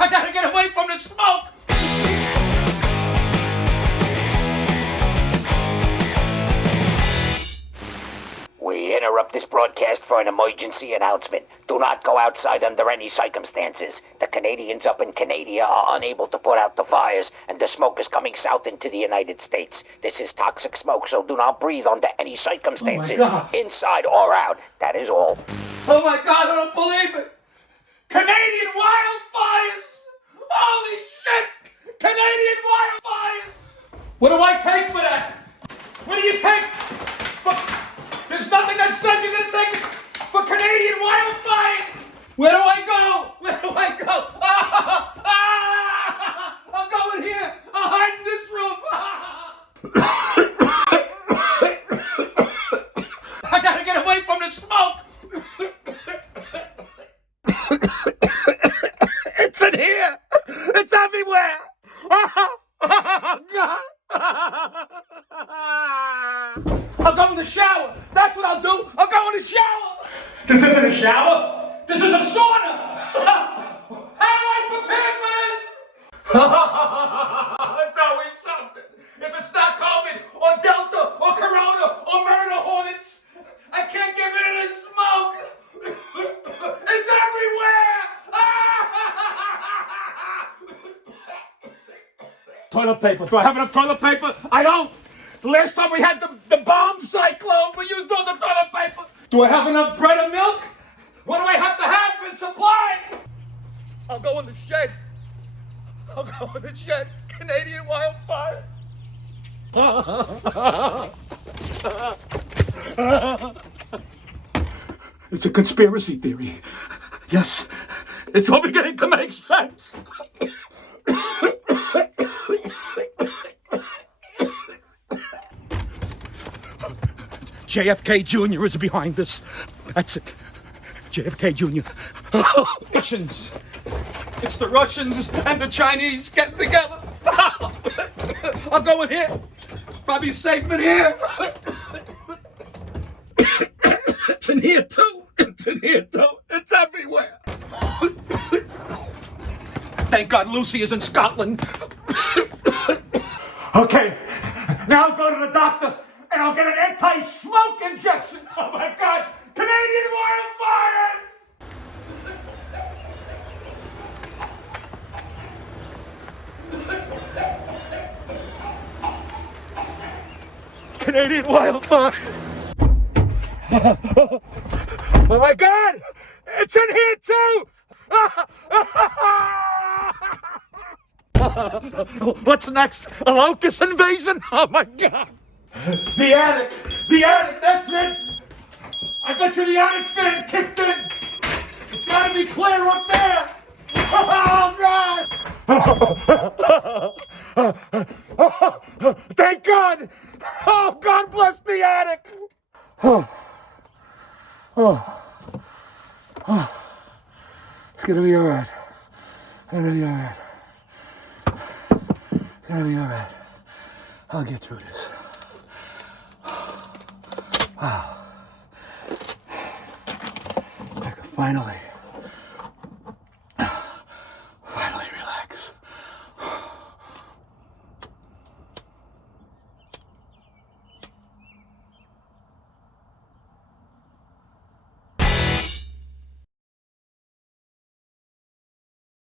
I gotta get away from the smoke! We interrupt this broadcast for an emergency announcement. Do not go outside under any circumstances. The Canadians up in Canada are unable to put out the fires, and the smoke is coming south into the United States. This is toxic smoke, so do not breathe under any circumstances. Oh my God. Inside or out. That is all. Oh my God, I don't believe it! Canadian wildfires! Holy shit! Canadian wildfires! What do I take for that? What do you take for... There's nothing that says you're gonna take it for Canadian wildfires! Where do I go? Where do I go? I'll go in here! I'll hide in this room! I gotta get away from the smoke! It's in here! It's everywhere! Oh, God! I'll go in the shower! That's what I'll do! I'll go in the shower! This isn't a shower! This is a sauna! How do I prepare for this? It's always something! If it's not COVID, or Delta, or Corona, or murder hornets, I can't get rid of this smoke! It's everywhere! Toilet paper. Do I have enough toilet paper? I don't. The last time we had the bomb cyclone, we used all the toilet paper. Do I have enough bread and milk? What do I have to have in supply? I'll go in the shed. I'll go in the shed. Canadian wildfire. It's a conspiracy theory. Yes, it's all beginning to make sense. JFK Jr. is behind this. That's it. JFK Jr. Russians. It's the Russians and the Chinese getting together. I'll go in here. Probably safe in here. It's in here too. It's in here too. It's everywhere. Thank God Lucy is in Scotland. Okay, now I'll go to the doctor and I'll get an anti-smoke injection. Oh my God, Canadian wildfire! Canadian wildfire! Oh my God, it's in here too! What's next? A locust invasion? Oh my God! The attic! The attic, that's it! I bet you the attic fan kicked in! It's gotta be clear up there! Oh God! Thank God! Oh, God bless the attic! It's gonna be alright. It's gonna be alright. It's gonna be alright. I'll get through this. Wow. I can finally